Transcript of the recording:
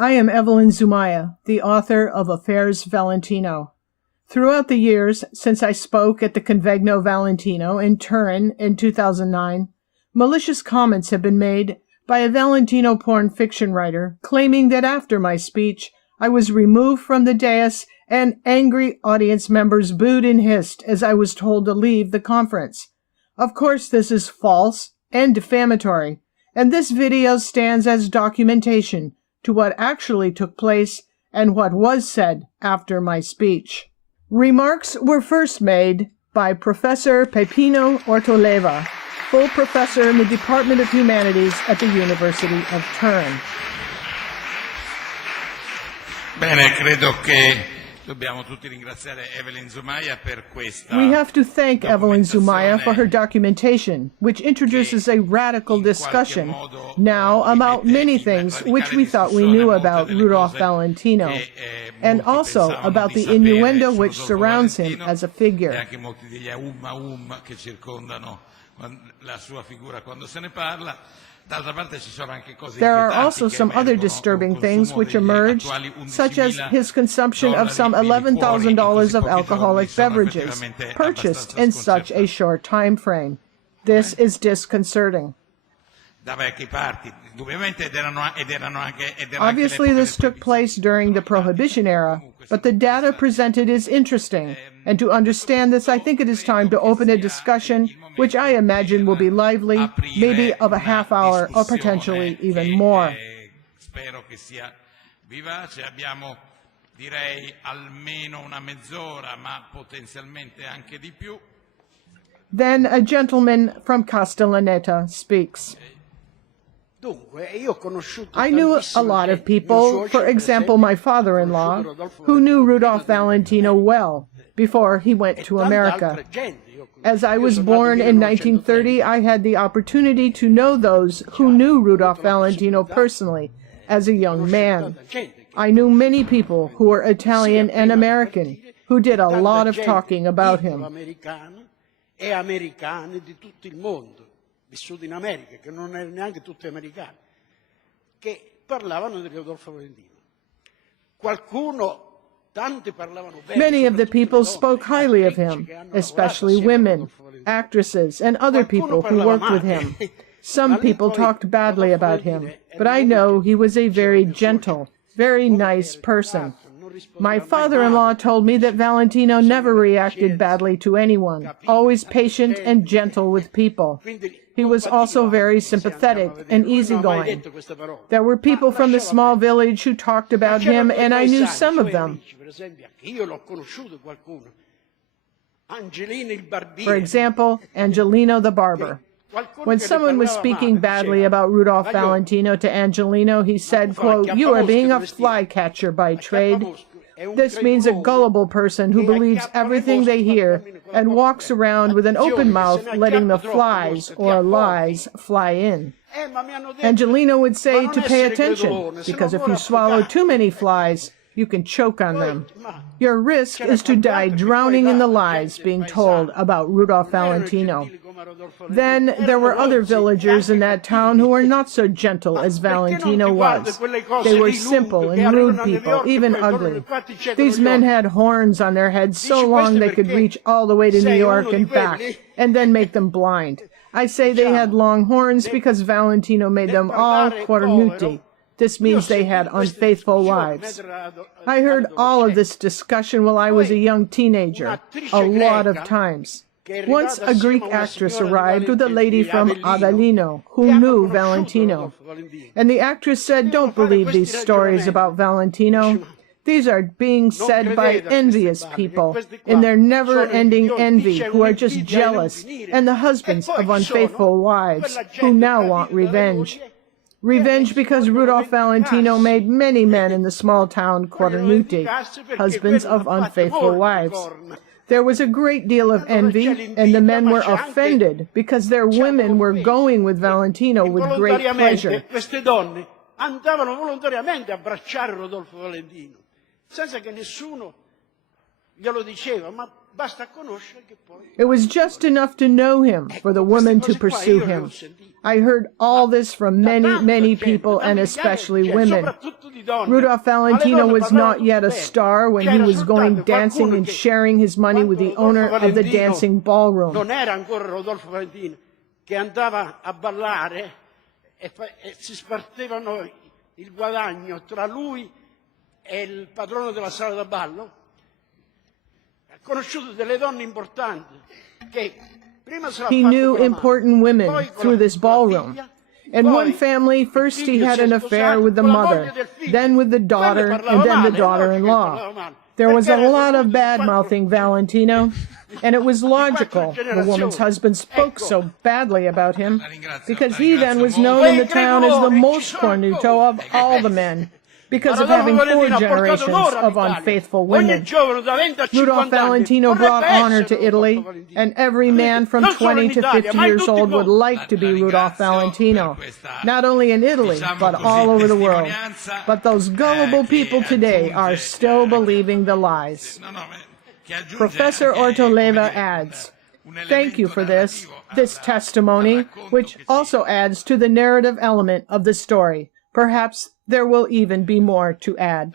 I am Evelyn Zumaya, the author of Affairs Valentino. Throughout the years since I spoke at the Convegno Valentino in Turin in 2009, malicious comments have been made by a Valentino porn fiction writer claiming that after my speech, I was removed from the dais and angry audience members booed and hissed as I was told to leave the conference. Of course, this is false and defamatory, and this video stands as documentation to what actually took place and what was said after my speech. Remarks were first made by Professor Peppino Ortoleva, full professor in the Department of Humanities at the University of Turin. Bene, credo che dobbiamo tutti ringraziare Evelyn Zumaya per questa. We have to thank Evelyn Zumaya for her documentation, which introduces a radical discussion now about many things which we thought we knew about Rudolph Valentino, and also about the innuendo which surrounds him as a figure. Anche molti degli che circondano la sua figura quando se ne parla. There are also some other disturbing things which emerge, such as his consumption of some $11,000 of alcoholic beverages, purchased in such a short time frame. This is disconcerting. Obviously, this took place during the Prohibition era, but the data presented is interesting, and to understand this, I think it is time to open a discussion which I imagine will be lively, maybe of a half hour or potentially even more. Spero che sia vivace. Abbiamo, direi, almeno una mezz'ora, ma potenzialmente anche di più. Then a gentleman from Castellaneta speaks. I knew a lot of people, for example, my father-in-law, who knew Rudolph Valentino well before he went to America. As I was born in 1930, I had the opportunity to know those who knew Rudolph Valentino personally as a young man. I knew many people who were Italian and American who did a lot of talking about him. Vissuti in America, che non erano neanche tutti americani, che parlavano di Rudolph Valentino. Many of the people spoke highly of him, especially women, actresses, and other people who worked with him. Some people talked badly about him, but I know he was a very gentle, very nice person. My father-in-law told me that Valentino never reacted badly to anyone, always patient and gentle with people. He was also very sympathetic and easygoing. There were people from the small village who talked about him, and I knew some of them. For example, Angelino the barber. When someone was speaking badly about Rudolph Valentino to Angelino, he said, quote, "You are being a flycatcher by trade." This means a gullible person who believes everything they hear and walks around with an open mouth letting the flies or lies fly in. Angelino would say to pay attention, because if you swallow too many flies, you can choke on them. Your risk is to die drowning in the lies being told about Rudolph Valentino. Then there were other villagers in that town who were not so gentle as Valentino was. They were simple and rude people, even ugly. These men had horns on their heads so long they could reach all the way to New York and back, and then make them blind. I say they had long horns because Valentino made them all cornuti. This means they had unfaithful wives. I heard all of this discussion while I was a young teenager, a lot of times. Once a Greek actress arrived with a lady from Avellino who knew Valentino. And the actress said, "Don't believe these stories about Valentino. These are being said by envious people in their never-ending envy who are just jealous, and the husbands of unfaithful wives who now want revenge. Revenge because Rudolph Valentino made many men in the small town cornuti, husbands of unfaithful wives. There was a great deal of envy, and the men were offended because their women were going with Valentino with great pleasure. Queste donne andavano volontariamente a abbracciare Rodolfo Valentino, senza che nessuno glielo diceva, ma basta conoscere che poi... It was just enough to know him for the woman to pursue him. I heard all this from many, many people, and especially women. Rudolph Valentino was not yet a star when he was going dancing and sharing his money with the owner of the dancing ballroom. Non era ancora Rodolfo Valentino che andava a ballare e si spartevano il guadagno tra lui e il padrone della sala da ballo. Ha conosciuto delle donne importanti che prima se la He knew important women through this ballroom. In one family, first he had an affair with the mother, then with the daughter, and then the daughter-in-law. There was a lot of bad-mouthing Valentino, and it was logical the woman's husband spoke so badly about him, because he then was known in the town as the most cornuto of all the men, because of having 4 generations of unfaithful women. Rudolph Valentino brought honor to Italy, and every man from 20 to 50 years old would like to be Rudolph Valentino, not only in Italy, but all over the world. But those gullible people today are still believing the lies. Professor Ortoleva adds, "Thank you for this testimony, which also adds to the narrative element of the story. Perhaps there will even be more to add."